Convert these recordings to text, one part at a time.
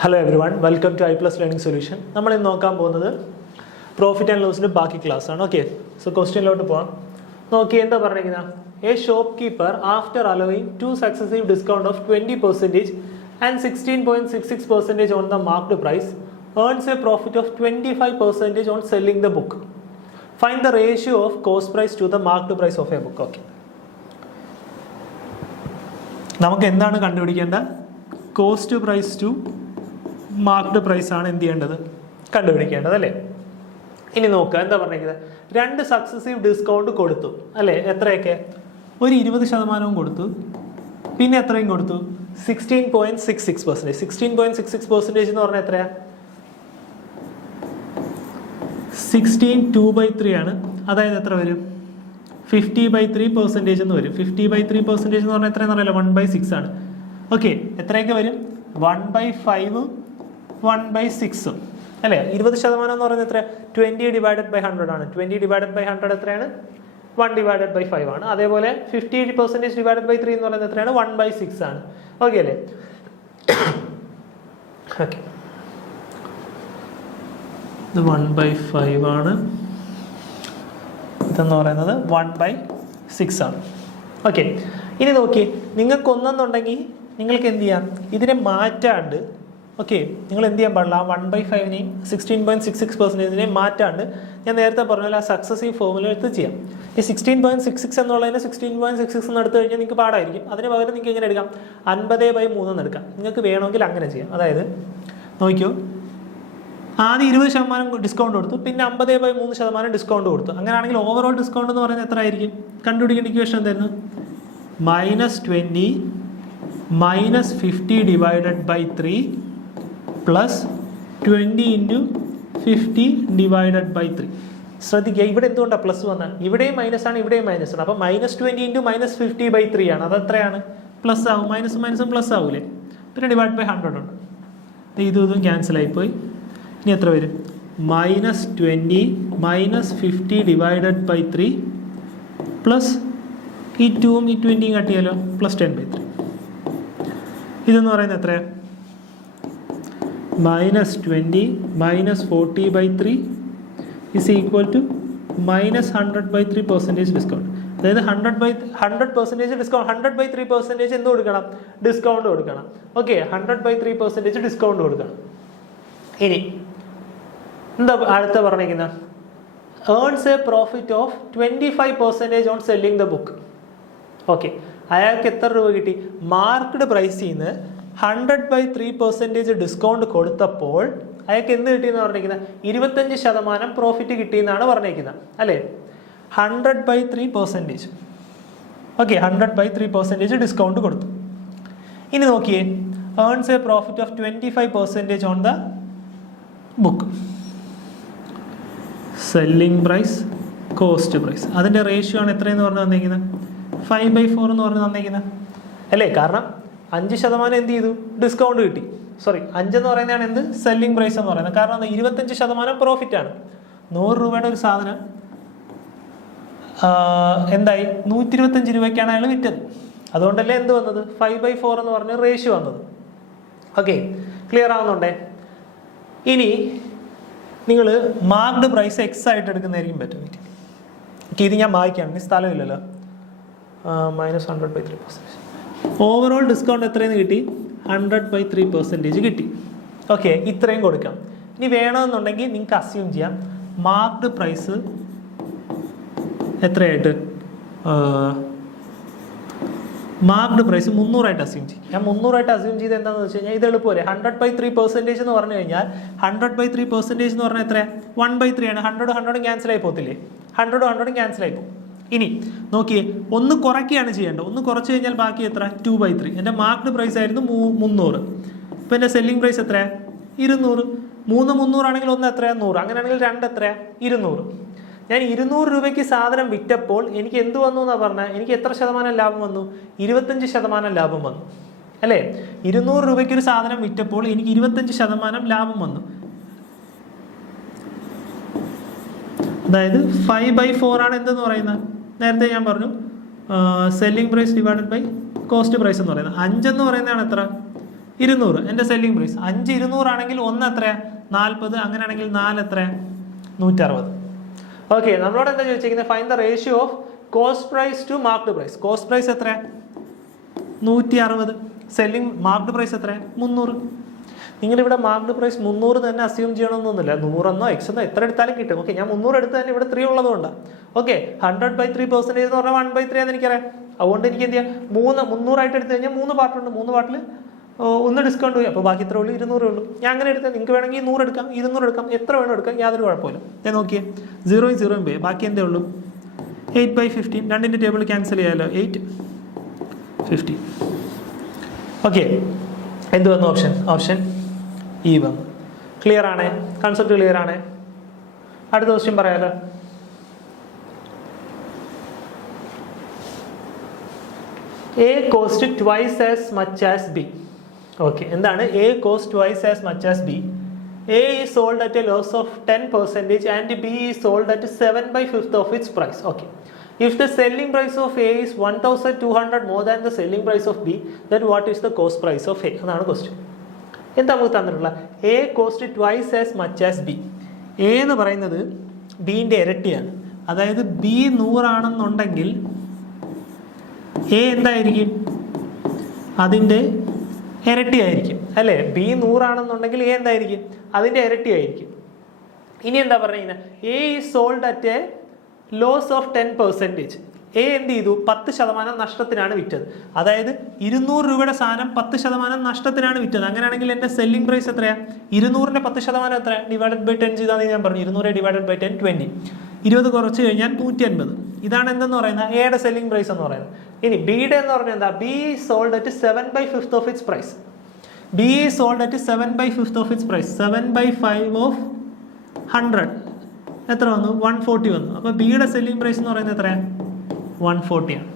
Hello everyone, welcome to I+ Learning Solution. We will talk about profit and loss in the class. Okay, so question load a shopkeeper, after allowing two successive discount of 20% and 16.66% on the marked price, earns a profit of 25% on selling the book. Find the ratio of cost price to the marked price of a book. Okay. നമുക്ക് എന്താണ് കണ്ടുപിടിക്കേണ്ട cost price to marked price ആണ് എന്ത് ചെയ്യേണ്ടത് കണ്ടുപിടിക്കേണ്ടത് അല്ലേ. ഇനി നോക്കുക എന്താ പറഞ്ഞിരിക്കുന്നത്, രണ്ട് സക്സസീവ് ഡിസ്കൗണ്ട് കൊടുത്തു അല്ലേ. എത്രയൊക്കെ? ഒരു 20% കൊടുത്തു, പിന്നെ എത്രയും കൊടുത്തു? 16.66%. 16.66% എന്ന് പറഞ്ഞാൽ എത്രയാ? 16/2/3 ആണ്. അതായത് എത്ര വരും? 50/3% എന്ന് വരും. 50/3% എന്ന് പറഞ്ഞാൽ എത്രയെന്ന് അറിയില്ല, 1/6 ആണ്. ഓക്കെ, എത്രയൊക്കെ വരും? 1/5 1/6 അല്ലേ. 20% എന്ന് പറയുന്നത് എത്ര? 20/100 ആണ്. 20/100 എത്രയാണ്? 1/5 ആണ്. അതേപോലെ 50% /3 എന്ന് പറയുന്നത് എത്രയാണ്? 1/6 ആണ്. ഓക്കെ അല്ലേ. ഓക്കെ, ഇത് 1/5 ആണ്, ഇതെന്ന് പറയുന്നത് 1/6 ആണ്. ഓക്കെ, ഇനി നോക്കി, നിങ്ങൾക്ക് ഒന്നെന്നുണ്ടെങ്കിൽ നിങ്ങൾക്ക് എന്ത് ചെയ്യാം, ഇതിനെ മാറ്റാണ്ട് ഓക്കെ നിങ്ങൾ എന്ത് ചെയ്യാൻ പാടില്ല, 1/5നെയും 16.66%നെയും മാറ്റാണ്ട് ഞാൻ നേരത്തെ പറഞ്ഞ ആ സക്സസീവ് ഫോമുല എടുത്ത് ചെയ്യാം. ഈ 16.66 എന്നുള്ളതിന് 16.66 എന്ന് എടുത്തു കഴിഞ്ഞാൽ നിങ്ങൾക്ക് പാടായിരിക്കും. അതിന് പകരം നിങ്ങൾക്ക് എങ്ങനെ എടുക്കാം? 50/3 എന്ന് എടുക്കാം. നിങ്ങൾക്ക് വേണമെങ്കിൽ അങ്ങനെ ചെയ്യാം. അതായത് നോക്കിയോ, ആദ്യം 20% ഡിസ്കൗണ്ട് കൊടുത്തു, പിന്നെ 50/3% ഡിസ്കൗണ്ട് കൊടുത്തു. അങ്ങനെയാണെങ്കിൽ ഓവറോൾ ഡിസ്കൗണ്ട് എന്ന് പറയുന്നത് എത്ര ആയിരിക്കും? കണ്ടുപിടിക്കേണ്ട ഇക്വേഷൻ എന്തായിരുന്നു? -20 -50 /3 പ്ലസ് 20 × 50 /3. ശ്രദ്ധിക്കുക, ഇവിടെ എന്തുകൊണ്ടാണ് പ്ലസ് വന്നത്? ഇവിടെയും മൈനസ് ആണ്, ഇവിടെയും മൈനസ് ആണ്. അപ്പോൾ -20 × -50/3 ആണ്. അത് എത്രയാണ്? പ്ലസ് ആവും. മൈനസും മൈനസും പ്ലസ് ആവൂലേ. പിന്നെ /100 ഉണ്ട്. ഇതും ക്യാൻസൽ ആയിപ്പോയി. ഇനി എത്ര വരും? -20 -50 /3 പ്ലസ് ഈ 2ഉം ഈ 20യും കട്ടിയാലോ, പ്ലസ് 10/3. ഇതെന്ന് പറയുന്നത് എത്രയാണ്? -20 -40/3 is equal to -100/3% ഡിസ്കൗണ്ട്. അതായത് 100% ഡിസ്കൗണ്ട്, 100/3% എന്ത് കൊടുക്കണം? ഡിസ്കൗണ്ട് കൊടുക്കണം. ഓക്കെ, 100/3% ഡിസ്കൗണ്ട് കൊടുക്കണം. ഇനി എന്താ അടുത്ത പറഞ്ഞിരിക്കുന്നത്? Earns a profit of 25% on selling the book. Okay, അയാൾക്ക് എത്ര രൂപ കിട്ടി? മാർക്ക്ഡ് പ്രൈസിൽ നിന്ന് 100/3% ഡിസ്കൗണ്ട് കൊടുത്തപ്പോൾ അയാൾക്ക് എന്ത് കിട്ടിയെന്ന് പറഞ്ഞിരിക്കുന്നത്? 25% പ്രോഫിറ്റ് കിട്ടിയെന്നാണ് പറഞ്ഞിരിക്കുന്നത് അല്ലേ. 100/3%. ഓക്കെ, 100/3% ഡിസ്കൗണ്ട് കൊടുത്തു. ഇനി നോക്കിയേ, earns a profit of 25% on the book. Selling price cost price, അതിൻ്റെ റേഷ്യോ ആണ് എത്രയെന്ന് പറഞ്ഞ് തന്നിരിക്കുന്നത്? 5/4 എന്ന് പറഞ്ഞ് തന്നിരിക്കുന്നത് അല്ലേ. കാരണം 5% എന്ത് ചെയ്തു? ഡിസ്കൗണ്ട് കിട്ടി. 5 എന്ന് പറയുന്നതാണ് എന്ത്? സെല്ലിംഗ് പ്രൈസ് എന്ന് പറയുന്നത്. കാരണം 25% പ്രോഫിറ്റ് ആണ്. 100 രൂപയുടെ ഒരു സാധനം എന്തായി? 125 രൂപയ്ക്കാണ് അയാൾ വിറ്റത്. അതുകൊണ്ടല്ലേ എന്ത് വന്നത്? 5/4 എന്ന് പറഞ്ഞ റേഷ്യോ വന്നത്. ഓക്കെ, ക്ലിയർ ആവുന്നുണ്ടേ? ഇനി നിങ്ങൾ മാർക്ക്ഡ് പ്രൈസ് എക്സ് ആയിട്ട് എടുക്കുന്നതായിരിക്കും പറ്റും. ഓക്കെ, ഇത് ഞാൻ വായിക്കാം, ഇനി സ്ഥലമില്ലല്ലോ. -100/3%. ഓവറോൾ ഡിസ്കൗണ്ട് എത്രയെന്ന് കിട്ടി? 100/3% കിട്ടി. ഓക്കെ, ഇത്രയും കൊടുക്കാം. ഇനി വേണമെന്നുണ്ടെങ്കിൽ നിങ്ങൾക്ക് അസ്യൂം ചെയ്യാം മാർക്ക്ഡ് പ്രൈസ് എത്രയായിട്ട്? മാർക്ക്ഡ് പ്രൈസ് 300 അസ്യൂം ചെയ്യും. ഞാൻ 300 അസ്യൂം ചെയ്ത് എന്താണെന്ന് വെച്ച് കഴിഞ്ഞാൽ ഇത് എളുപ്പമല്ലേ. 100/3% എന്ന് പറഞ്ഞു കഴിഞ്ഞാൽ 100/3% എന്ന് പറഞ്ഞാൽ എത്രയാണ്? 1/3 ആണ്. 100 ക്യാൻസൽ ആയി പോകത്തില്ലേ? 100 ക്യാൻസൽ ആയി പോകും. ഇനി നോക്കിയേ, ഒന്ന് കുറയ്ക്കുകയാണ് ചെയ്യേണ്ടത്. ഒന്ന് കുറച്ച് കഴിഞ്ഞാൽ ബാക്കി എത്ര? 2/3. എൻ്റെ മാർക്ക്ഡ് പ്രൈസ് ആയിരുന്നു 300. ഇപ്പം എൻ്റെ സെല്ലിംഗ് പ്രൈസ് എത്രയാണ്? 200. 300 ആണെങ്കിൽ ഒന്ന് എത്രയാണ്? 100. അങ്ങനെയാണെങ്കിൽ 2 എത്രയാണ്? 200. ഞാൻ 200 രൂപയ്ക്ക് സാധനം വിറ്റപ്പോൾ എനിക്ക് എന്ത് വന്നു എന്നാണ് പറഞ്ഞാൽ, എനിക്ക് എത്ര ശതമാനം ലാഭം വന്നു? 25% ലാഭം വന്നു അല്ലേ. 200 രൂപയ്ക്ക് ഒരു സാധനം വിറ്റപ്പോൾ എനിക്ക് 25% ലാഭം വന്നു. അതായത് 5/4 ആണ് എന്തെന്ന് പറയുന്നത്? നേരത്തെ ഞാൻ പറഞ്ഞു selling price divided by cost price എന്ന് പറയുന്നത്. 5 എന്ന് പറയുന്നതാണ് എത്ര? 200 എൻ്റെ സെല്ലിംഗ് പ്രൈസ്. 5 200 ആണെങ്കിൽ 1 എത്രയാണ്? 40. അങ്ങനെയാണെങ്കിൽ 4 എത്രയാണ്? 160. ഓക്കെ, നമ്മളോട് എന്താ ചോദിച്ചിരിക്കുന്നത്? Find the ratio of cost price to marked price. Cost price എത്രയാണ്? 160. സെല്ലിംഗ് മാർക്ക്ഡ് പ്രൈസ് എത്രയാണ്? 300. നിങ്ങളിവിടെ മാർക്ക്ഡ് പ്രൈസ് 300 തന്നെ അസ്യൂം ചെയ്യണമെന്നൊന്നുമില്ല. 100 X എത്ര എടുത്താലും കിട്ടും. ഓക്കെ, ഞാൻ 300 എടുത്ത് തന്നെ ഇവിടെ 3 ഉള്ളതുകൊണ്ടാണ്. ഓക്കെ, 100/3% എന്ന് പറഞ്ഞാൽ 1/3 ആണെന്ന് എനിക്കറിയാം. അതുകൊണ്ട് എനിക്ക് എന്ത് ചെയ്യാം? 300 ആയിട്ട് എടുത്തു കഴിഞ്ഞാൽ 3 പാർട്ടുണ്ട്. 3 പാർട്ടിൽ 1 ഡിസ്കൗണ്ട് പോയി. അപ്പോൾ ബാക്കി ഇത്ര ഉള്ളൂ? 200 ഉള്ളൂ. ഞാൻ അങ്ങനെ എടുത്താൽ നിങ്ങൾക്ക് വേണമെങ്കിൽ 100 എടുക്കാം, 200 എടുക്കാം, എത്ര വേണം എടുക്കാം, യാതൊരു കുഴപ്പമില്ല. ഞാൻ നോക്കിയേ, 0 0 പോയി. ബാക്കി എന്തേ ഉള്ളൂ? 8/15. രണ്ടിൻ്റെ ടേബിൾ ക്യാൻസൽ ചെയ്യാമല്ലോ. 8 50. ഓക്കെ, എന്ത് വന്നു? ഓപ്ഷൻ ഇ വന്നു. ക്ലിയർ ആണേ? കൺസെപ്റ്റ് ക്ലിയർ ആണേ? അടുത്ത ക്വസ്റ്റ്യൻ പറയാലോ. A cost twice as much as B. Okay, എന്താണ് A cost twice as much as B? A is sold at a loss of 10% and B is sold at 7/5 of its price. Okay. If the selling price of A is 1,200 more than the selling price of B, then what is the cost price of A? അതാണ് question. എന്താ നമുക്ക് തന്നിട്ടുള്ള? A cost twice as much as B. A എന്ന് പറയുന്നത് ബിന്റെ ഇരട്ടിയാണ്. അതായത് B 100 ആണെന്നുണ്ടെങ്കിൽ A എന്തായിരിക്കും? അതിൻ്റെ ഇരട്ടി ആയിരിക്കും അല്ലേ? B 100 ആണെന്നുണ്ടെങ്കിൽ A എന്തായിരിക്കും? അതിൻ്റെ ഇരട്ടി ആയിരിക്കും. ഇനി എന്താ പറഞ്ഞിരിക്കുന്നത്? A is sold at a loss of 10%. A എന്ത് ചെയ്തു? 10% നഷ്ടത്തിനാണ് വിറ്റത്. അതായത് 200 രൂപയുടെ സാധനം 10% നഷ്ടത്തിനാണ് വിറ്റത്. അങ്ങനെയാണെങ്കിൽ എൻ്റെ സെല്ലിംഗ് പ്രൈസ് എത്രയാണ്? 200ൻ്റെ 10% എത്രയാണ്? ഡിവൈഡഡ് ബൈ 10 ചെയ്താൽ ഞാൻ പറഞ്ഞു 200 ഡിവൈഡഡ് ബൈ 10 20. 20 കുറച്ച് കഴിഞ്ഞാൽ 150. ഇതാണ് എന്തെന്ന് പറയുന്നത്? എയുടെ സെല്ലിംഗ് പ്രൈസ് എന്ന് പറയുന്നത്. ഇനി ബിയുടെ എന്ന് പറഞ്ഞാൽ എന്താ? B sold at 7/5 of its price. B sold at 7/5 of its price. 7/5 of 100 എത്ര വന്നു? 140 വന്നു. അപ്പോൾ ബിയുടെ സെല്ലിംഗ് പ്രൈസ് എന്ന് പറയുന്നത് എത്രയാണ്? 140 ആണ്.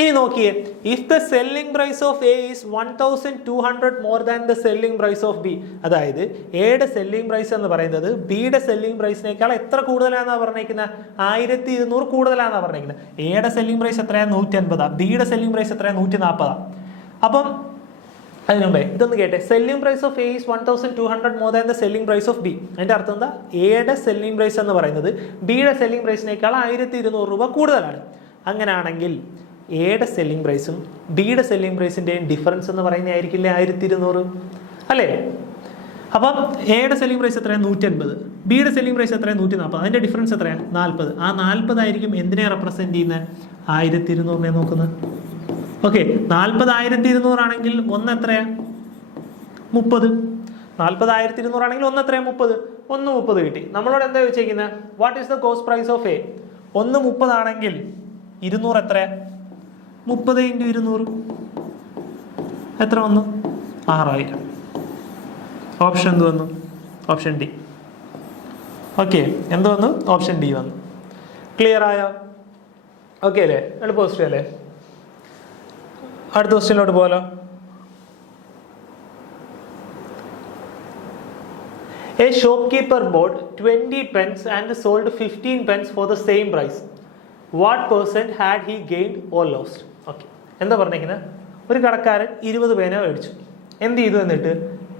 ഇനി നോക്കിയേ, if the selling price of A is 1,200 more than the selling price of B, അതായത് എയുടെ സെല്ലിംഗ് പ്രൈസ് എന്ന് പറയുന്നത് ബിയുടെ സെല്ലിംഗ് പ്രൈസിനേക്കാൾ എത്ര കൂടുതലാണെന്നാണ് പറഞ്ഞിരിക്കുന്നത്? 1200 കൂടുതലാണെന്നാണ് പറഞ്ഞിരിക്കുന്നത്. എയുടെ സെല്ലിംഗ് പ്രൈസ് എത്രയാണ്? 150. ബിയുടെ സെല്ലിംഗ് പ്രൈസ് എത്രയാണ്? 140. അപ്പം അതിന് മുമ്പേ ഇതൊന്ന് കേട്ടെ. Selling price of A is 1,200 more than the selling price of B. അതിൻ്റെ അർത്ഥം എന്താ? എയുടെ സെല്ലിംഗ് പ്രൈസ് എന്ന് പറയുന്നത് ബിയുടെ സെല്ലിംഗ് പ്രൈസിനേക്കാൾ 1200 രൂപ കൂടുതലാണ്. അങ്ങനെയാണെങ്കിൽ എയുടെ സെല്ലിംഗ് പ്രൈസും ബിയുടെ സെല്ലിംഗ് പ്രൈസിൻ്റെയും ഡിഫറൻസ് എന്ന് പറയുന്നതായിരിക്കില്ലേ 1200 അല്ലേ? അപ്പം എയുടെ സെല്ലിംഗ് പ്രൈസ് എത്രയാണ്? 150. ബിയുടെ സെല്ലിംഗ് പ്രൈസ് എത്രയാണ്? 140. അതിൻ്റെ ഡിഫറൻസ് എത്രയാണ്? 40. ആ 40 ആയിരിക്കും എന്തിനെ റെപ്രസെൻറ്റ് ചെയ്യുന്നത്? 1200 നോക്കുന്നത്. ഓക്കെ, 40 1200 ആണെങ്കിൽ 1 എത്രയാണ്? 30. 40 1200 ആണെങ്കിൽ 1 എത്രയാണ്? 30. 1 30 കിട്ടി. നമ്മളോട് എന്താ ചോദിച്ചിരിക്കുന്നത്? What is the cost price of A? 1 30 ആണെങ്കിൽ 200 എത്രയാണ്? 30 × 200 എത്ര വന്നു? 6000. ഓപ്ഷൻ എന്ത് വന്നു? Option D. ഓക്കെ, എന്ത് വന്നു? ഓപ്ഷൻ ഡി വന്നു. ക്ലിയർ ആയോ? ഓക്കെ അല്ലേ? എളുപ്പ ക്വസ്റ്റ്യൻ അല്ലേ? അടുത്ത ക്വസ്റ്റ്യനിലോട്ട് പോകാലോ. A shopkeeper bought 20 pence and sold 15 pence for the same price. What percent had he gained or lost? Okay, എന്താ പറഞ്ഞിരിക്കുന്നത്? ഒരു കടക്കാരൻ 20 പേന മേടിച്ചു. എന്ത് ചെയ്തു? എന്നിട്ട്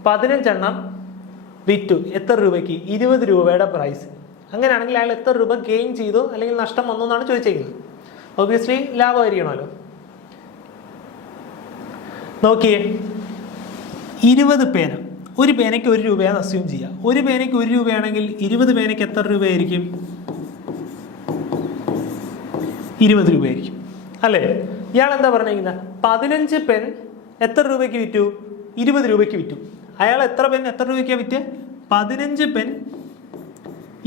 15 എണ്ണം വിറ്റു. എത്ര രൂപയ്ക്ക്? 20 രൂപയുടെ പ്രൈസ്. അങ്ങനെയാണെങ്കിൽ അയാൾ എത്ര രൂപ ഗെയിൻ ചെയ്തു അല്ലെങ്കിൽ നഷ്ടം വന്നു എന്നാണ് ചോദിച്ചിരിക്കുന്നത്. ഒബ്വിയസ്ലി ലാഭമായിരിക്കണമല്ലോ. നോക്കിയേ, 20 പേന, ഒരു പേനയ്ക്ക് 1 രൂപയാണെന്ന് അസ്യൂം ചെയ്യാം. ഒരു പേനയ്ക്ക് 1 രൂപയാണെങ്കിൽ 20 പേനയ്ക്ക് എത്ര രൂപയായിരിക്കും? 20 രൂപയായിരിക്കും അല്ലേ? ഇയാൾ എന്താ പറഞ്ഞിരിക്കുന്നത്? 15 പെൻ എത്ര രൂപയ്ക്ക് വിറ്റു? 20 രൂപയ്ക്ക് വിറ്റു. അയാൾ എത്ര പെൻ എത്ര രൂപയ്ക്കാണ് വിറ്റ്? 15 പെൻ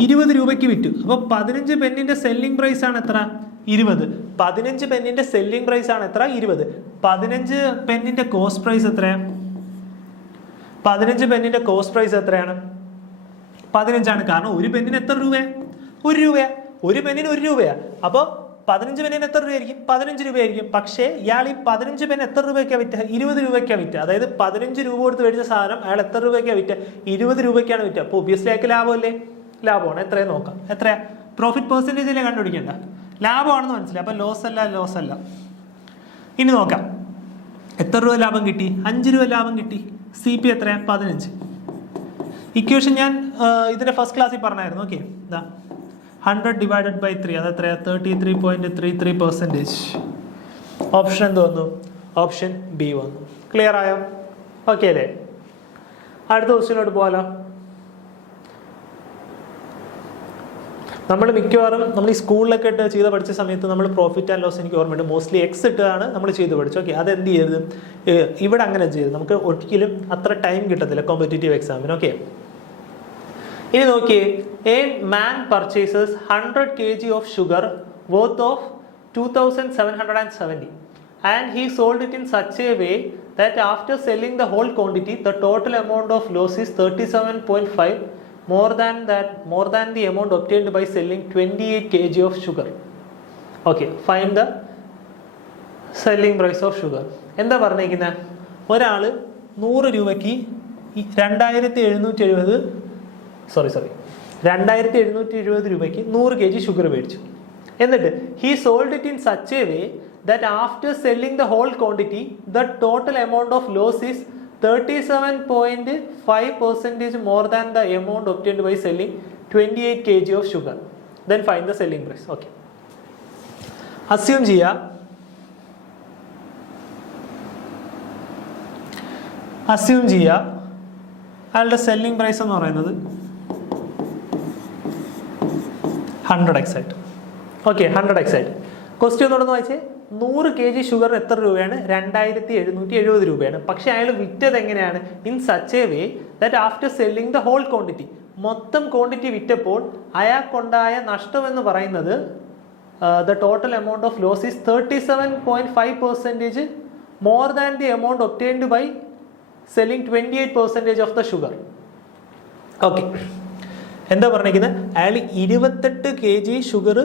20 രൂപയ്ക്ക് വിറ്റു. അപ്പോൾ 15 പെന്നിൻ്റെ സെല്ലിംഗ് പ്രൈസ് ആണ് എത്ര? 20. 15 പെന്നിൻ്റെ സെല്ലിംഗ് പ്രൈസ് ആണ് എത്ര? 20. 15 പെന്നിൻ്റെ കോസ്റ്റ് പ്രൈസ് എത്രയാണ്? 15 പെന്നിൻ്റെ കോസ്റ്റ് പ്രൈസ് എത്രയാണ്? 15 ആണ്. കാരണം ഒരു പെന്നിന് എത്ര രൂപയാണ്? 1 രൂപയാണ്. ഒരു പെന്നിന് 1 രൂപയാണ്. അപ്പോൾ 15 പെന്നിന് എത്ര രൂപയായിരിക്കും? 15 രൂപയായിരിക്കും. പക്ഷേ ഇയാൾ ഈ 15 പെൻ എത്ര രൂപയ്ക്കാണ് വിറ്റ്? 20 രൂപയ്ക്കാണ് വിറ്റ്. അതായത് 15 രൂപ കൊടുത്ത് മേടിച്ച സാധനം അയാൾ എത്ര രൂപയ്ക്കാണ് വിറ്റ്? 20 രൂപയ്ക്കാണ് വിറ്റ്. അപ്പോൾ ഒബ്വിയസ്ലി അയാൾക്ക് ലാഭമല്ലേ? ലാഭമാണ്. എത്രയും നോക്കാം. എത്രയാ? പ്രോഫിറ്റ് പെർസെൻറ്റേജ് അല്ലേ കണ്ടുപിടിക്കേണ്ട? ലാഭമാണെന്ന് മനസ്സിലായി. അപ്പോൾ ലോസ് അല്ല. ഇനി നോക്കാം. എത്ര രൂപ ലാഭം കിട്ടി? 5 രൂപ ലാഭം കിട്ടി. സി പി എത്രയാണ്? 15. ഇക്വേഷൻ ഞാൻ ഇതിൻ്റെ ഫസ്റ്റ് ക്ലാസ്സിൽ പറഞ്ഞായിരുന്നു. ഓക്കെ, ഇതാ 100 ഡിവൈഡഡ് ബൈ 3 അത് എത്രയാണ്? 33.33%. ഓപ്ഷൻ എന്ത് വന്നു? ഓപ്ഷൻ ബി വന്നു. ക്ലിയർ ആയോ? ഓക്കെ അല്ലേ? അടുത്ത ക്വസ്റ്റ്യനോട്ട് പോകാലോ. നമ്മൾ മിക്കവാറും നമ്മൾ ഈ സ്കൂളിലൊക്കെ ഇട്ട് ചെയ്ത് പഠിച്ച സമയത്ത് നമ്മൾ പ്രോഫിറ്റ് ആൻഡ് ലോസ് എനിക്ക് ഓർമ്മയുണ്ട് മോസ്റ്റ്ലി എക്സ് ഇട്ടാണ് നമ്മൾ ചെയ്ത് പഠിച്ചു. ഓക്കെ, അതെന്ത് ചെയ്യരുത്, ഇവിടെ അങ്ങനെ ചെയ്ത് നമുക്ക് ഒരിക്കലും അത്ര ടൈം കിട്ടത്തില്ല കോമ്പറ്റേറ്റീവ് എക്സാമിന്. ഓക്കെ, ഇനി നോക്കിയേ, a man purchases 100 kg of sugar worth of 2770 and he sold it in such a way that after selling the whole quantity the total amount of loss is 37.5 more than the amount obtained by selling 28 kg of sugar. Okay, find the selling price of sugar. എന്താ പറഞ്ഞിരിക്കുന്നത്? ഒരാൾ 100 രൂപയ്ക്ക് 2770 രൂപയ്ക്ക് 100 kg sugar മേടിച്ചു. എന്നിട്ട് he sold it in such a way that after selling the whole quantity the total amount of loss is 37.5% more than the amount obtained by selling 28 kg of sugar. Then find the selling price. Okay, assume ചെയ്യാം അയാളുടെ selling price എന്ന് പറയുന്നത് 100x ആയിട്ട്. Okay, 100x ആയിട്ട്. Question ഒന്നുകൂടെ വായിച്ചേ. 100 kg sugar എത്ര രൂപയാണ്? 2770 രൂപയാണ്. പക്ഷെ അയാൾ വിറ്റത് എങ്ങനെയാണ്? In such a way that after selling the whole quantity, മൊത്തം ക്വാണ്ടിറ്റി വിറ്റപ്പോൾ അയാൾക്കുണ്ടായ നഷ്ടം എന്ന് പറയുന്നത് the total amount of loss is 37.5% more than the amount obtained by selling 28% of the sugar. Okay, എന്താ പറഞ്ഞിരിക്കുന്നത്? അയാൾ 28 kg ഷുഗർ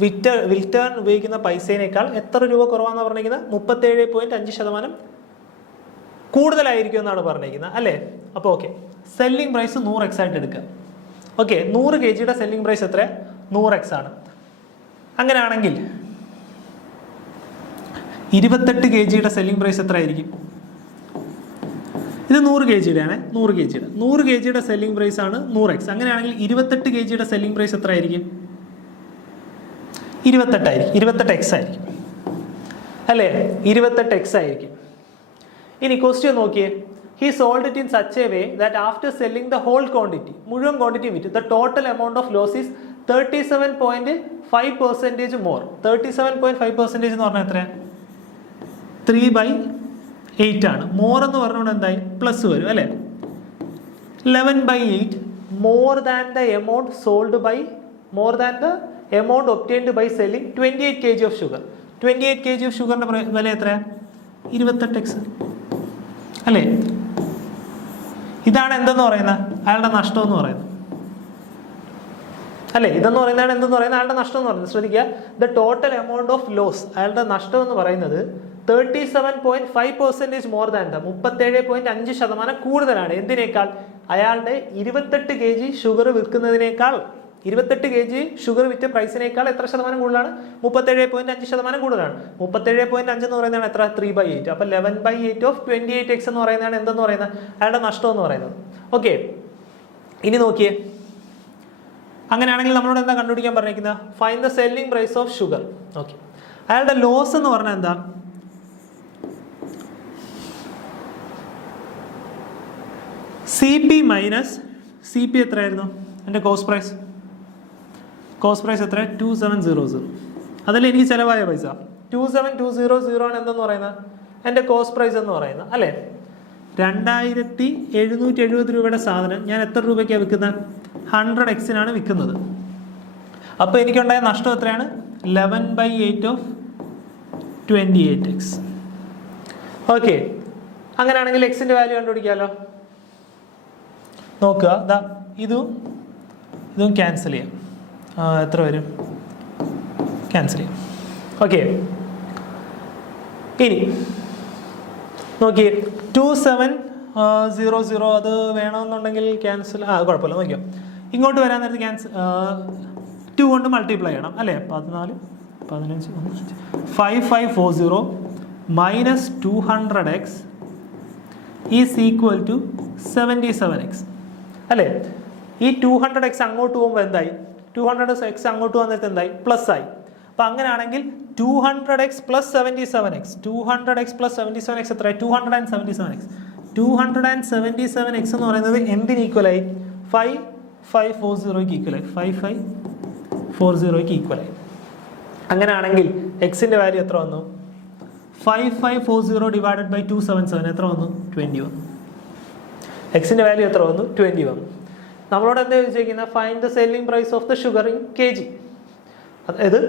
വിൽറ്റാൻ ഉപയോഗിക്കുന്ന പൈസേനേക്കാൾ എത്ര രൂപ കുറവാണെന്ന് പറഞ്ഞിരിക്കുന്നത്? 37.5% കൂടുതലായിരിക്കും എന്നാണ് പറഞ്ഞിരിക്കുന്നത് അല്ലേ? അപ്പോൾ ഓക്കെ, സെല്ലിംഗ് പ്രൈസ് 100x ആയിട്ട് എടുക്കുക. ഓക്കെ, 100 kg സെല്ലിംഗ് പ്രൈസ് എത്ര? 100x ആണ്. അങ്ങനെയാണെങ്കിൽ 28 kg സെല്ലിംഗ് പ്രൈസ് എത്ര ആയിരിക്കും? ഇത് 100 kg ആണ്. 100 kg സെല്ലിംഗ് പ്രൈസ് ആണ് 100x. അങ്ങനെയാണെങ്കിൽ 28 kg സെല്ലിംഗ് പ്രൈസ് എത്ര ആയിരിക്കും? 28 ആയിരിക്കും. 28x ആയിരിക്കും അല്ലേ? 28x ആയിരിക്കും. ഇനി ക്വസ്റ്റ്യൻ നോക്കിയേ. He sold it in such a way that after selling the whole quantity, മുഴുവൻ ക്വാണ്ടിറ്റി വിറ്റ്, the total amount of loss is 37.5% more. 37.5% എന്ന് പറഞ്ഞാൽ എത്രയാണ്? 3/8 ആണ്. മോർ എന്ന് പറഞ്ഞുകൊണ്ട് എന്തായി? പ്ലസ് വരും അല്ലേ? 11/8 more than the amount obtained by selling 28 kg of sugar. 28 kg of ഷുഗറിന്റെ വില എത്രയാണ്? 28x അല്ലേ? ഇതാണ് എന്തെന്ന് പറയുന്നത്? അയാളുടെ നഷ്ടം എന്ന് പറയുന്നത് അല്ലേ? ഇതെന്ന് പറയുന്നതാണ് എന്തെന്ന് പറയുന്നത്? അയാളുടെ നഷ്ടം എന്ന് പറയുന്നത്. ശ്രദ്ധിക്കുക, the total amount of loss, അയാളുടെ നഷ്ടം എന്ന് പറയുന്നത് 37.5% മോർ ദാൻ 37.5% കൂടുതലാണ്. എന്തിനേക്കാൾ? അയാളുടെ 28 kg ഷുഗർ വിൽക്കുന്നതിനേക്കാൾ 28 kg ഷുഗർ വിറ്റ പ്രൈസിനേക്കാൾ എത്ര ശതമാനം കൂടുതലാണ്? 37.5% കൂടുതലാണ്. 37.5 എന്ന് പറയുന്നതാണ് എത്ര? 3/8. അപ്പോൾ 11/8 ഓഫ് 28x എന്ന് പറയുന്നതാണ് എന്തെന്ന് പറയുന്നത്? അയാളുടെ നഷ്ടം എന്ന് പറയുന്നത്. ഓക്കെ, ഇനി നോക്കിയേ. അങ്ങനെയാണെങ്കിൽ നമ്മളോട് എന്താ കണ്ടുപിടിക്കാൻ പറഞ്ഞിരിക്കുന്നത്? Find the selling price of sugar. Okay, അയാളുടെ ലോസ് എന്ന് പറഞ്ഞാൽ എന്താ? CP മൈനസ് CP എത്രയായിരുന്നു? എൻ്റെ കോസ്റ്റ് പ്രൈസ് എത്ര? 2700. അതല്ലേ എനിക്ക് ചിലവായ പൈസ? 27,200 ആണ് എന്തെന്ന് പറയുന്നത്? എൻ്റെ കോസ്റ്റ് പ്രൈസ് എന്ന് പറയുന്നത് അല്ലേ? 2770 രൂപയുടെ സാധനം ഞാൻ എത്ര രൂപയ്ക്കാണ് വിൽക്കുന്നത്? 100x വിൽക്കുന്നത്. അപ്പോൾ എനിക്കുണ്ടായ നഷ്ടം എത്രയാണ്? 11/8 ഓഫ് 28x. ഓക്കെ, അങ്ങനെയാണെങ്കിൽ എക്സിൻ്റെ വാല്യൂ കണ്ടുപിടിക്കാമല്ലോ. നോക്കുക, ഇതും ക്യാൻസൽ ചെയ്യാം. എത്ര വരും? ക്യാൻസൽ ചെയ്യാം. ഓക്കെ, ഇനി നോക്കിയേ. 2700 അത് വേണമെന്നുണ്ടെങ്കിൽ ക്യാൻസൽ. കുഴപ്പമില്ല, നോക്കിയോ. ഇങ്ങോട്ട് വരാൻ നേരത്ത് ക്യാൻസൽ 2 കൊണ്ട് മൾട്ടിപ്ലൈ ചെയ്യണം അല്ലേ? 14, 15, 5540 minus 200x is equal to 77x അല്ലേ? ഈ 200x അങ്ങോട്ട് പോകുമ്പോൾ എന്തായി? 200x അങ്ങോട്ട് വന്നിട്ട് എന്തായി? പ്ലസ് ആയി. അപ്പം അങ്ങനെയാണെങ്കിൽ 200x plus 77x 200x plus 77x എത്ര? 277x 277x എന്ന് പറയുന്നത് എന്തിന് ഈക്വലായി? 5540ക്ക് ഈക്വലായി 5540ക്ക് ഈക്വലായി. അങ്ങനെയാണെങ്കിൽ എക്സിൻ്റെ വാല്യൂ എത്ര വന്നു? 5540 ഡിവൈഡഡ് ബൈ 277 എത്ര വന്നു? 20 വന്നു. എക്സിൻ്റെ വാല്യൂ എത്ര വന്നു? 20 വന്നു. നമ്മളോട് എന്താ ചോദിച്ചിരിക്കുന്നത്? Find the selling price of the sugar in kg. അതായത്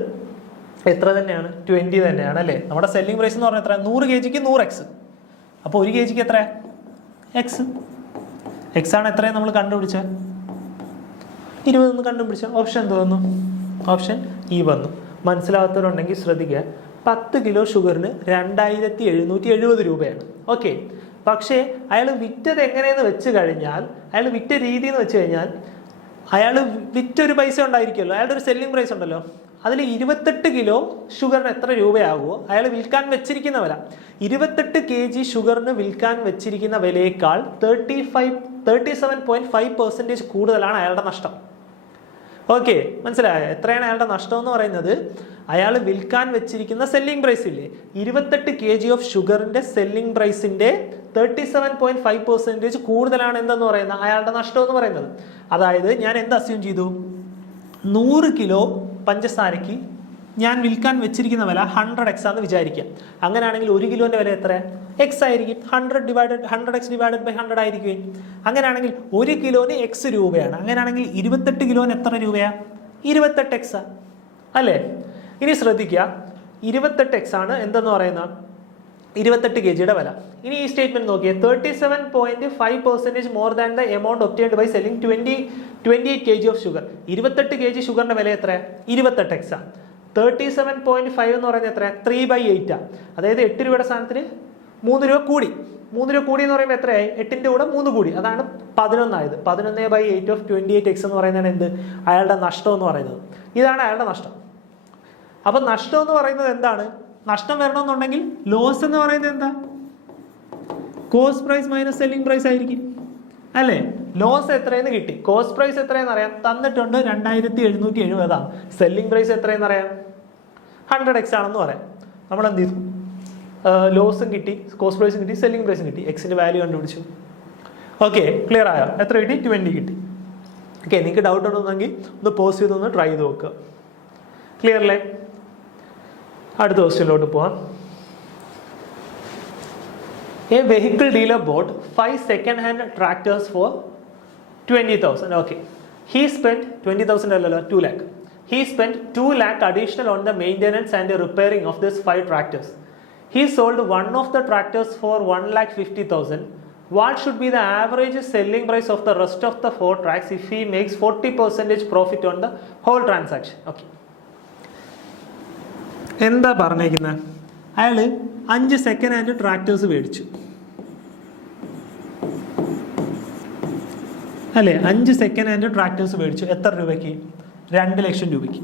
എത്ര തന്നെയാണ്? 20 തന്നെയാണ് അല്ലേ? നമ്മുടെ സെല്ലിംഗ് പ്രൈസ് എന്ന് പറഞ്ഞാൽ എത്ര? 100 kgക്ക് 100x. അപ്പോൾ 1 kgക്ക് എത്ര? എക്സ്. എക്സ് ആണ് എത്രയും നമ്മൾ കണ്ടുപിടിച്ച 20 കണ്ടുപിടിച്ച. ഓപ്ഷൻ എന്ത് വന്നു? ഓപ്ഷൻ ഇ വന്നു. മനസ്സിലാകാത്തവരുണ്ടെങ്കിൽ ശ്രദ്ധിക്കുക. 10 കിലോ ഷുഗറിന് 2770 രൂപയാണ്. ഓക്കെ, പക്ഷേ അയാൾ വിറ്റത് എങ്ങനെയെന്ന് വെച്ച് കഴിഞ്ഞാൽ, അയാൾ വിറ്റ രീതി എന്ന് വെച്ച് കഴിഞ്ഞാൽ, അയാൾ വിറ്റൊരു പൈസ ഉണ്ടായിരിക്കുമല്ലോ, അയാളുടെ ഒരു സെല്ലിംഗ് പ്രൈസ് ഉണ്ടല്ലോ, അതിൽ 28 കിലോ ഷുഗറിന് എത്ര രൂപയാകുമോ അയാൾ വിൽക്കാൻ വെച്ചിരിക്കുന്ന വില. 28 kg ഷുഗറിന് വിൽക്കാൻ വെച്ചിരിക്കുന്ന വിലയേക്കാൾ 37.5% കൂടുതലാണ് അയാളുടെ നഷ്ടം. ഓക്കെ, മനസ്സിലായോ? എത്രയാണ് അയാളുടെ നഷ്ടം എന്ന് പറയുന്നത്? അയാൾ വിൽക്കാൻ വെച്ചിരിക്കുന്ന സെല്ലിംഗ് പ്രൈസ് ഇല്ലേ, 28 kg ഓഫ് ഷുഗറിന്റെ സെല്ലിംഗ് പ്രൈസിന്റെ 37.5% കൂടുതലാണ് എന്തെന്ന് പറയുന്നത് അയാളുടെ നഷ്ടം എന്ന് പറയുന്നത്. അതായത് ഞാൻ എന്ത് അസ്യൂം ചെയ്തു? 100 കിലോ പഞ്ചസാരയ്ക്ക് ഞാൻ വിൽക്കാൻ വെച്ചിരിക്കുന്ന വില 100x ആണെന്ന് വിചാരിക്കാം. അങ്ങനെയാണെങ്കിൽ 1 കിലോന്റെ വില എത്ര? എക്സ് ആയിരിക്കും. 100x ഡിവൈഡഡ് ബൈ 100 ആയിരിക്കും. അങ്ങനെയാണെങ്കിൽ 1 കിലോന് x രൂപയാണ്. അങ്ങനെയാണെങ്കിൽ 28 കിലോന് എത്ര രൂപയാണ്? 28x അല്ലേ? ഇനി ശ്രദ്ധിക്കുക, 28x ആണ് എന്തെന്ന് പറയുന്നത് 28 kgയുടെ വില. ഇനി ഈ സ്റ്റേറ്റ്മെന്റ് നോക്കിയേ, 37.5% more than the amount obtained by selling 28 kg of sugar. 28 kg ഷുഗറിന്റെ വില എത്ര? 28x ആണ്. 37.5 എന്ന് പറയുന്നത് എത്ര? 3/8 ആണ്. അതായത് 8 രൂപയുടെ സ്ഥാനത്തിന് 3 രൂപ കൂടി. 3 രൂപ കൂടി എന്ന് പറയുമ്പോൾ എത്രയായി? 8ന്റെ കൂടെ 3 കൂടി, അതാണ് 11 ആയത്. 11/8 ഓഫ് 28x എന്ന് പറയുന്നതാണ് എന്ത്? അയാളുടെ നഷ്ടം എന്ന് പറയുന്നത്. ഇതാണ് അയാളുടെ നഷ്ടം. അപ്പൊ നഷ്ടം എന്ന് പറയുന്നത് എന്താണ്? നഷ്ടം വരണമെന്നുണ്ടെങ്കിൽ ലോസ് എന്ന് പറയുന്നത് എന്താ? Cost price minus selling price ആയിരിക്കും അല്ലേ? ലോസ് എത്രയെന്ന് കിട്ടി, കോസ്റ്റ് പ്രൈസ് എത്രയെന്ന് അറിയാം, തന്നിട്ടുണ്ട് 2770 ആണ്. സെല്ലിംഗ് പ്രൈസ് എത്രയെന്ന് അറിയാം, 100x ആണെന്ന് പറയാം. നമ്മൾ എന്ത് ചെയ്തു? ലോസും കിട്ടി, കോസ്റ്റ് പ്രൈസും കിട്ടി, സെല്ലിംഗ് പ്രൈസും കിട്ടി, എക്സിന്റെ വാല്യൂ കണ്ടുപിടിച്ചു. ഓക്കെ, ക്ലിയർ ആയോ? എത്ര കിട്ടി? 20 കിട്ടി. ഓക്കെ, നിങ്ങൾക്ക് ഡൗട്ട് ഉണ്ടെന്നെങ്കിൽ ഒന്ന് പോസ്റ്റ് ചെയ്തൊന്ന് ട്രൈ ചെയ്ത് നോക്കുക. ക്ലിയർ അല്ലേ? അടുത്ത ക്വസ്റ്റ്യനിലോട്ട് പോവാം. A vehicle dealer bought 5 second-hand tractors for 20,000. Okay, he spent 20,000 അല്ലല്ലോ, 2 lakh. He spent 2 lakh additional on the maintenance and the repairing of these 5 tractors. He sold one of the tractors for 1,50,000. What should be the average selling price of the rest of the 4 tracks if he makes 40% profit on the whole transaction? Okay. എന്താ പറഞ്ഞേക്കുന്നത്? അയാൾ 5 second hand tractors മേടിച്ചു അല്ലേ? 5 second hand tractors മേടിച്ചു. എത്ര രൂപയ്ക്ക്? 2 ലക്ഷം രൂപയ്ക്ക്.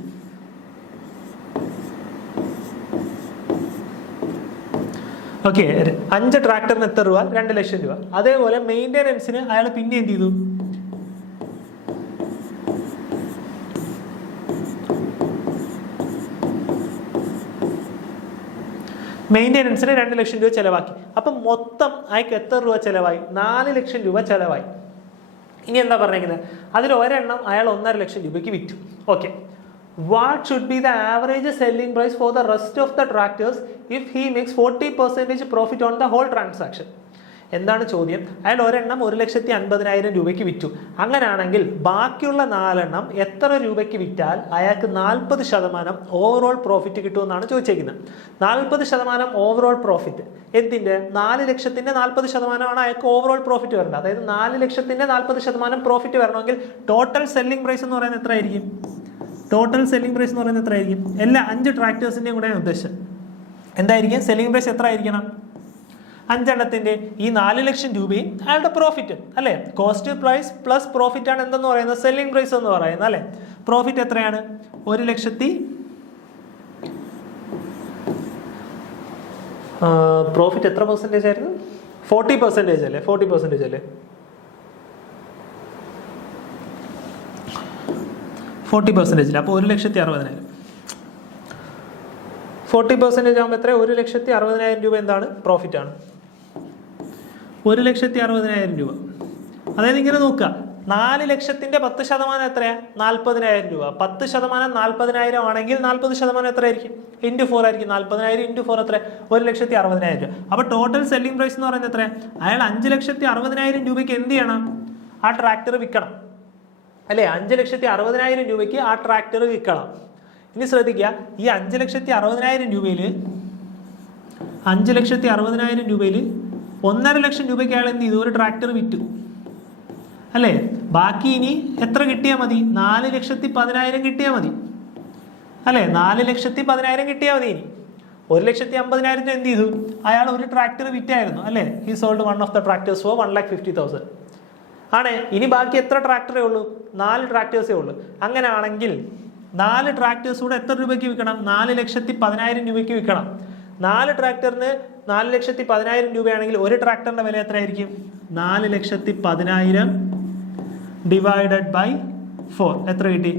Okay, 5 ട്രാക്ടറിന് എത്ര രൂപ? 2 ലക്ഷം രൂപ. അതേപോലെ മെയിൻ്റെനൻസിന് അയാൾ പിന്നെ എന്ത് ചെയ്തു? മെയിൻ്റെനൻസിന് 2 ലക്ഷം രൂപ ചിലവാക്കി. അപ്പം മൊത്തം അയാൾക്ക് എത്ര രൂപ ചിലവായി? 4 ലക്ഷം രൂപ ചിലവായി. ഇനി എന്താ പറഞ്ഞിരിക്കുന്നത്? അതിൽ ഒരെണ്ണം അയാൾ 1.5 ലക്ഷം രൂപയ്ക്ക് വിറ്റു. Okay, what should be the average selling price for the rest of the tractors if he makes 40% profit on the whole transaction? എന്താണ് ചോദ്യം? അയാൾ ഒരെണ്ണം 1,50,000 രൂപയ്ക്ക് വിറ്റു. അങ്ങനെയാണെങ്കിൽ ബാക്കിയുള്ള 4 എണ്ണം എത്ര രൂപയ്ക്ക് വിറ്റാൽ അയാൾക്ക് 40% ഓവറോൾ പ്രോഫിറ്റ് കിട്ടുമെന്നാണ് ചോദിച്ചേക്കുന്നത്. 40% ഓവറോൾ പ്രോഫിറ്റ് എന്തിൻ്റെ? 4 ലക്ഷത്തിൻ്റെ 40% അയാൾക്ക് ഓവറോൾ പ്രോഫിറ്റ് വരേണ്ടത്. അതായത് 4 ലക്ഷത്തിൻ്റെ 40% പ്രോഫിറ്റ് വരണമെങ്കിൽ ടോട്ടൽ സെല്ലിംഗ് പ്രൈസ് എന്ന് പറയുന്നത് എത്ര ആയിരിക്കും? ടോട്ടൽ സെല്ലിംഗ് പ്രൈസ് എന്ന് പറയുന്നത് എത്ര ആയിരിക്കും? എല്ലാ 5 ട്രാക്ടേഴ്സിൻ്റെയും കൂടെ ഉദ്ദേശം എന്തായിരിക്കും? സെല്ലിംഗ് പ്രൈസ് എത്ര ആയിരിക്കണം? 5 എണ്ണത്തിൻ്റെ ഈ 4 ലക്ഷം രൂപയും അയാളുടെ പ്രോഫിറ്റ് അല്ലേ? കോസ്റ്റ് പ്രൈസ് പ്ലസ് പ്രോഫിറ്റ് ആണ് എന്തെന്ന് പറയുന്നത്? സെല്ലിംഗ് പ്രൈസ് എന്ന് പറയുന്നത് അല്ലേ? പ്രോഫിറ്റ് എത്രയാണ്? 1,50,000 പ്രോഫിറ്റ് എത്ര പെർസെൻറ്റേജ് ആയിരുന്നു? 40% അല്ലേ? 40% അല്ലേ? 40% അപ്പോൾ 1,60,000. 40% ആകുമ്പോൾ എത്ര? 1,60,000 രൂപ എന്താണ്? പ്രോഫിറ്റാണ്. 1,60,000 രൂപ. അതായത് ഇങ്ങനെ നോക്കുക, 4 ലക്ഷത്തിൻ്റെ 10% എത്രയാണ്? 40,000 രൂപ. 10% 40,000 ആണെങ്കിൽ 40% എത്ര ആയിരിക്കും? ഇൻറ്റു 4 ആയിരിക്കും. 40,000 ഇൻറ്റു 4 എത്ര? 1,60,000 രൂപ. അപ്പോൾ ടോട്ടൽ സെല്ലിംഗ് പ്രൈസ് എന്ന് പറയുന്നത് എത്ര? അയാൾ 5,60,000 രൂപയ്ക്ക് എന്ത് ചെയ്യണം? ആ ട്രാക്ടർ വിൽക്കണം അല്ലേ? 5,60,000 രൂപയ്ക്ക് ആ ട്രാക്ടർ വിൽക്കണം. ഇനി ശ്രദ്ധിക്കുക, ഈ 5,60,000 രൂപയിൽ 5,60,000 രൂപയിൽ 1.5 ലക്ഷം രൂപയ്ക്ക് അയാൾ എന്ത് ചെയ്തു? ഒരു ട്രാക്ടർ വിറ്റു അല്ലേ? ബാക്കി ഇനി എത്ര കിട്ടിയാൽ മതി? 4,10,000 കിട്ടിയാൽ മതി അല്ലേ? 4,10,000 കിട്ടിയാൽ മതി. ഇനി 1,50,000 എന്ത് ചെയ്തു? അയാൾ ഒരു ട്രാക്ടർ വിറ്റായിരുന്നു അല്ലേ? He sold one of the tractors for 1,50,000 ആണ്. ഇനി ബാക്കി എത്ര ട്രാക്ടറേ ഉള്ളൂ? 4 ട്രാക്ടേഴ്സേ ഉള്ളൂ. അങ്ങനെയാണെങ്കിൽ 4 ട്രാക്ടേഴ്സ് കൂടെ എത്ര രൂപയ്ക്ക് വിൽക്കണം? 4,10,000 രൂപയ്ക്ക് വിൽക്കണം. 4 ട്രാക്ടറിന് 4,10,000 രൂപയാണെങ്കിൽ ഒരു ട്രാക്ടറിന്റെ വില എത്രയായിരിക്കും? 4,10,000 ഡിവൈഡഡ് ബൈ 4 എത്ര കിട്ടി?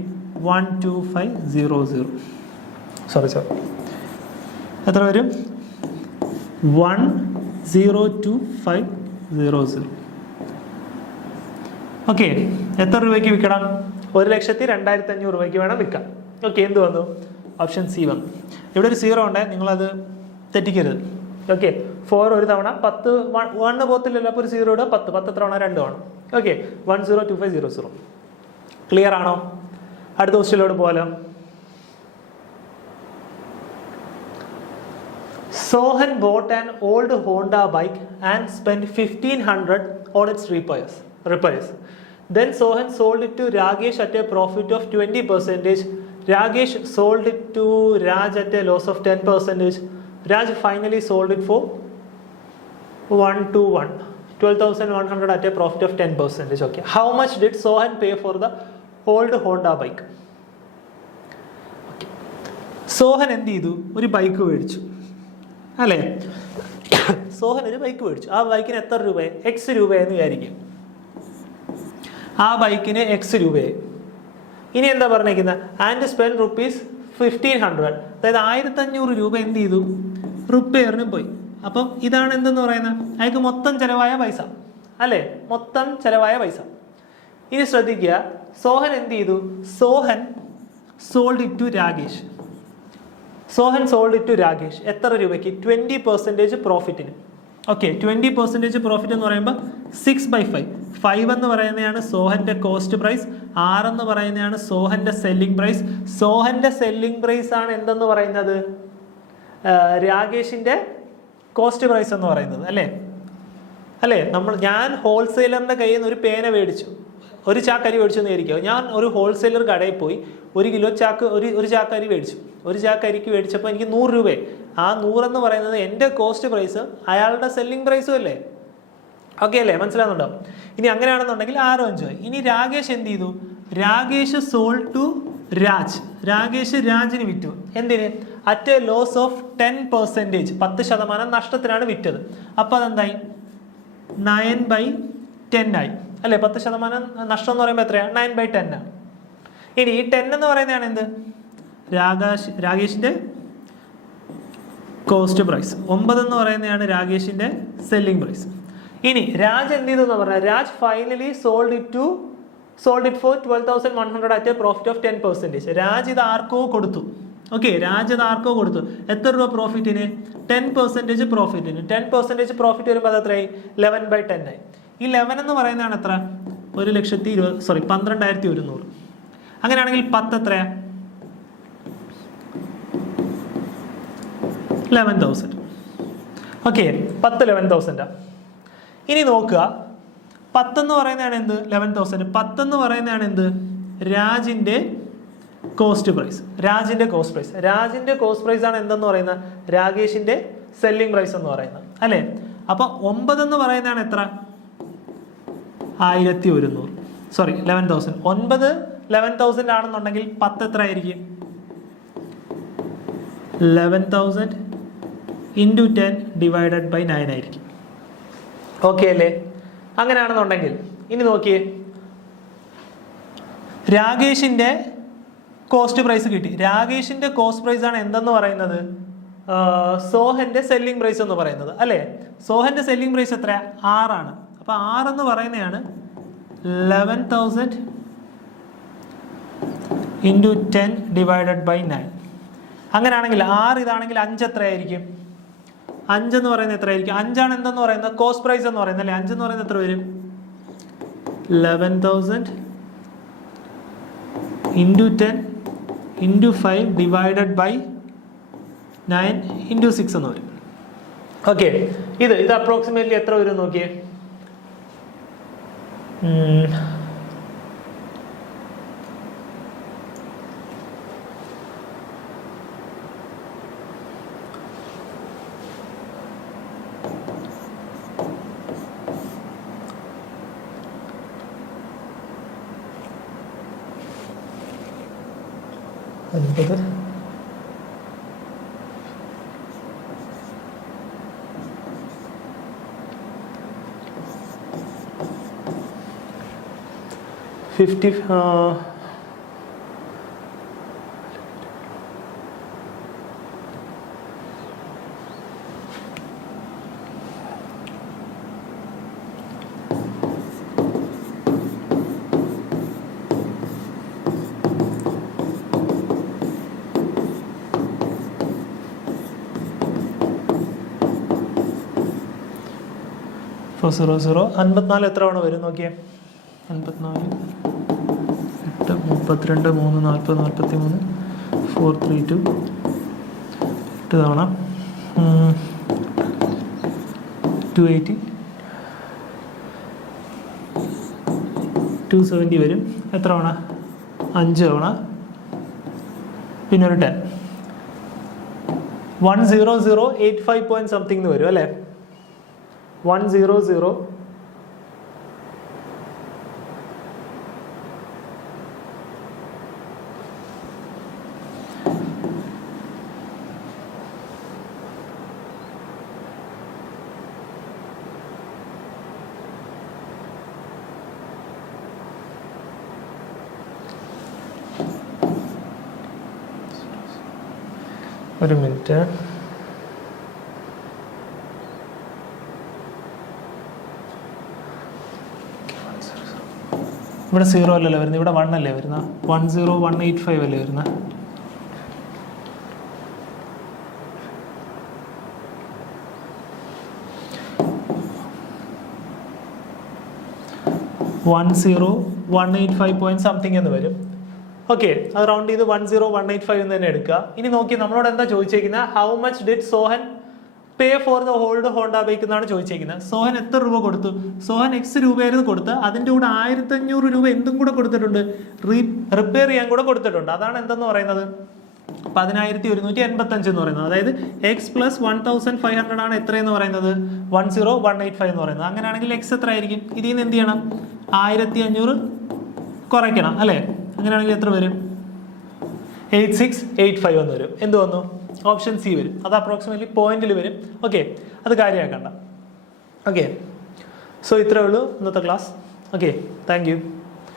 12500. സോറി എത്ര വരും? 1,02500. ഓക്കെ, എത്ര രൂപയ്ക്ക് വിൽക്കണം? 1,02,500 രൂപയ്ക്ക് വേണം വിൽക്കാം. ഓക്കെ, എന്ത് വന്നു? ഓപ്ഷൻ സി വന്നു. ഇവിടെ ഒരു 0 ഉണ്ട്, നിങ്ങളത് തെറ്റിക്കരുത്. ഓക്കെ, 4 ഒരു തവണ 10 1 പോകത്തില്ലല്ലോ, അപ്പോൾ ഒരു 0 ഇടുക. 10 തവണ 2 ആണ്. ഓക്കെ, 1,02500. ക്ലിയർ ആണോ? അടുത്ത ക്വസ്റ്റ്യനിലോട്ട് പോകാലോ. Sohan bought an old Honda bike and spent 1,500 on its repairs. Then Sohan sold it to Ragesh at a profit of 20%. Ragesh sold it to Raj at a loss of 10%. Raj finally sold it for 1-1, 12,100 at a profit of 10%. Okay. How much did Sohan pay for the old Honda bike? Okay. Sohan എന്ത് ചെയ്തു? ഒരു bike മേടിച്ചു അല്ലേ? സോഹൻ ഒരു bike മേടിച്ചു. ആ ബൈക്കിന് എത്ര രൂപയെ? X രൂപയെന്ന് വിചാരിക്കും. ആ ബൈക്കിന് X രൂപയെ. ഇനി എന്താ പറഞ്ഞേക്കുന്നത്? And spend ₹1,500. അതായത് 1,500 രൂപ എന്ത് ചെയ്തു? റിപ്പയറിന് പോയി. അപ്പം ഇതാണ് എന്തെന്ന് പറയുന്നത്? അയാൾക്ക് മൊത്തം ചിലവായ പൈസ അല്ലേ? മൊത്തം ചിലവായ പൈസ. ഇനി ശ്രദ്ധിക്കുക, സോഹൻ എന്ത് ചെയ്തു? Sohan sold it to Rakesh. Sohan sold it to Rakesh എത്ര രൂപയ്ക്ക്? 20% പ്രോഫിറ്റിന്. ഓക്കെ, 20% പ്രോഫിറ്റ് എന്ന് പറയുമ്പോൾ 6/5. 5 എന്ന് പറയുന്നതാണ് സോഹന്റെ കോസ്റ്റ് പ്രൈസ്, 6 എന്ന് പറയുന്നതാണ് സോഹന്റെ സെല്ലിംഗ് പ്രൈസ്. സോഹന്റെ സെല്ലിംഗ് പ്രൈസ് ആണ് എന്തെന്ന് പറയുന്നത്? രാകേഷിന്റെ കോസ്റ്റ് പ്രൈസ് എന്ന് പറയുന്നത് അല്ലേ? ഞാൻ ഹോൾസെയിലറിന്റെ കയ്യിൽ നിന്ന് ഒരു പേന മേടിച്ചു, ഒരു ചാക്ക് അരി മേടിച്ചു എന്ന് വിചാരിക്കുക. ഞാൻ ഒരു ഹോൾസെയിലർ കടയിൽ പോയി ഒരു ചാക്ക് അരി മേടിച്ചു. ഒരു ചാക്ക് അരിക്ക് മേടിച്ചപ്പോൾ എനിക്ക് 100 രൂപയെ. ആ 100 എന്ന് പറയുന്നത് എൻ്റെ കോസ്റ്റ് പ്രൈസ്, അയാളുടെ സെല്ലിംഗ് പ്രൈസും അല്ലേ? ഓക്കെ അല്ലേ? മനസ്സിലാകുന്നുണ്ടോ? ഇനി അങ്ങനെയാണെന്നുണ്ടെങ്കിൽ 6-5 ആയി. ഇനി രാകേഷ് എന്ത് ചെയ്തു? Rakesh sold to Raj. രാകേഷ് രാജിന് വിറ്റു. എന്തിന്? At a loss of 10%. 10% നഷ്ടത്തിനാണ് വിറ്റത്. അപ്പോൾ അതെന്തായി? 9/10 ആയി അല്ലേ? 10% നഷ്ടം എന്ന് പറയുമ്പോൾ എത്രയാണ്? 9/10 ആണ്. ഇനി ഈ 10 എന്ന് പറയുന്നതാണ് എന്ത്? രാകേഷിന്റെ കോസ്റ്റ് പ്രൈസ്. 9 എന്ന് പറയുന്നതാണ് രാകേഷിന്റെ സെല്ലിംഗ് പ്രൈസ്. ഇനി രാജ് എന്ത് ചെയ്തു എന്ന് പറഞ്ഞാൽ, Raj finally sold it for 12,100 at A profit of 10%. Raj ഇത് ആർക്കോ കൊടുത്തു. ഓക്കെ, രാജ് ഇത് ആർക്കോ കൊടുത്തു. എത്ര രൂപ പ്രോഫിറ്റിന്? 10% പ്രോഫിറ്റിന്. 10% പ്രോഫിറ്റ് വരുമ്പോൾ അത് എത്രയായി? 11/10 ആയി. ഈ 11 എന്ന് പറയുന്നതാണ് എത്ര? 12,100. അങ്ങനെയാണെങ്കിൽ 10 എത്രയാ? 11,000. ഓക്കെ, 10 11,000. ഇനി നോക്കുക, 10 എന്ന് പറയുന്നതാണ് എന്ത്? 11,000. 10 എന്ന് പറയുന്നതാണ് എന്ത്? രാജിന്റെ കോസ്റ്റ് പ്രൈസ്. രാജിന്റെ കോസ്റ്റ് പ്രൈസ് ആണ് എന്തെന്ന് പറയുന്നത്? രാകേഷിന്റെ സെല്ലിംഗ് പ്രൈസ് എന്ന് പറയുന്നത് അല്ലേ? അപ്പൊ 9 എന്ന് പറയുന്നതാണ് എത്ര? 1,100. 11,000. 9 11,000 ആണെന്നുണ്ടെങ്കിൽ 10 എത്ര ആയിരിക്കും? 11,000 × 10 ഡിവൈഡഡ് ബൈ 9 ആയിരിക്കും. ഓക്കെ അല്ലേ? അങ്ങനെയാണെന്നുണ്ടെങ്കിൽ ഇനി നോക്കിയേ, രാകേഷിൻ്റെ കോസ്റ്റ് പ്രൈസ് കിട്ടി. രാകേഷിൻ്റെ കോസ്റ്റ് പ്രൈസ് ആണ് എന്തെന്ന് പറയുന്നത്? സോഹൻ്റെ സെല്ലിംഗ് പ്രൈസ് എന്ന് പറയുന്നത് അല്ലേ? സോഹൻ്റെ സെല്ലിംഗ് പ്രൈസ് എത്രയാ? 6 ആണ്. അപ്പോൾ 6 എന്ന് പറയുന്നതാണ് 11,000 ഇൻറ്റു 10 ഡിവൈഡഡ് ബൈ 9. അങ്ങനെയാണെങ്കിൽ 6 ഇതാണെങ്കിൽ 5 എത്രയായിരിക്കും? 5 എന്ന് പറയുന്നത് എത്രയായിരിക്കും? 5 ആണ് എന്തെന്ന് പറയുന്നത്? കോസ്റ്റ് പ്രൈസ് എന്ന് പറയുന്നത് അല്ലേ? 5 എന്ന് പറയുന്നത് എത്ര വരും? 11,000 into 10 into 5 divided by 9 into 6 എന്ന് വരും. ഓക്കെ, ഇത് അപ്രോക്സിമേറ്റ്ലി എത്ര വരും നോക്കിയേ. $50 $54 എത്ര തവണ വരും നോക്കിയേ. 54 8 32 3 40 43 432 8 തവണ 280 270 വരും. എത്ര തവണ? 5 തവണ, പിന്നെ ഒരു 10 10085 പോയിന്റ് സംതിങ് എന്ന് വരും അല്ലേ? 100 ഒരു മിനിറ്റ്. ഇവിടെ 0 അല്ലല്ലോ വരുന്നത്, ഇവിടെ 1 അല്ലേ വരുന്നത്? 10185 അല്ലേ വരുന്നത്? $10185 പോയിന്റ് സംതിങ് എന്ന് വരും. ഓക്കെ, അത് റൗണ്ട് ചെയ്ത് 10185 എന്ന് തന്നെ എടുക്കുക. ഇനി നോക്കി നമ്മളോട് എന്താ ചോദിച്ചേക്കുന്നത്? How much did Sohan pay for the old Honda bike എന്നാണ് ചോദിച്ചേക്കുന്നത്. സോഹൻ എത്ര രൂപ കൊടുത്തു? സോഹൻ X രൂപയായിരുന്നു കൊടുത്ത്, അതിൻ്റെ കൂടെ 1500 രൂപ എന്തും കൂടെ കൊടുത്തിട്ടുണ്ട്, റിപ്പയർ ചെയ്യാൻ കൂടെ കൊടുത്തിട്ടുണ്ട്. അതാണ് എന്തെന്ന് പറയുന്നത്? 11,185 എന്ന് പറയുന്നത്. അതായത് X പ്ലസ് 1500 ആണ് എത്രയെന്ന് പറയുന്നത്? 10185 എന്ന് പറയുന്നത്. അങ്ങനെയാണെങ്കിൽ X എത്ര ആയിരിക്കും? ഇതിൽ നിന്ന് എന്ത് ചെയ്യണം? 1500 കുറയ്ക്കണം അല്ലേ? അങ്ങനെയാണെങ്കിൽ എത്ര വരും? 8685 എന്ന് വരും. എന്ത് വന്നു? ഓപ്ഷൻ സി വരും. അത് അപ്രോക്സിമേറ്റ്ലി പോയിന്റിൽ വരും. ഓക്കെ, അത് കാര്യമാക്കണ്ട. ഓക്കെ, സോ ഇത്രയേ ഉള്ളൂ ഇന്നത്തെ ക്ലാസ്. Okay, thank you.